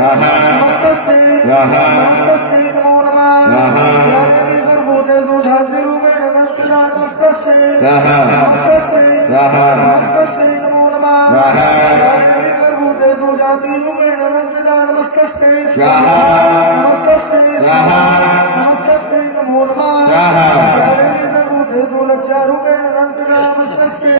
नमस्तस्यै नमस्तस्यै नमो नमः या देवी सर्वभूतेषु झान्तिरूपेण संस्थिता नमस्तस्यै नमस्तस्यै नमो नमः या देवी सर्वभूतेषु झान्तिरूपेण संस्थिता नमस्तस्यै नमस्तस्यै नमो नमः या देवी सर्वभूतेषु लज्जारूपेण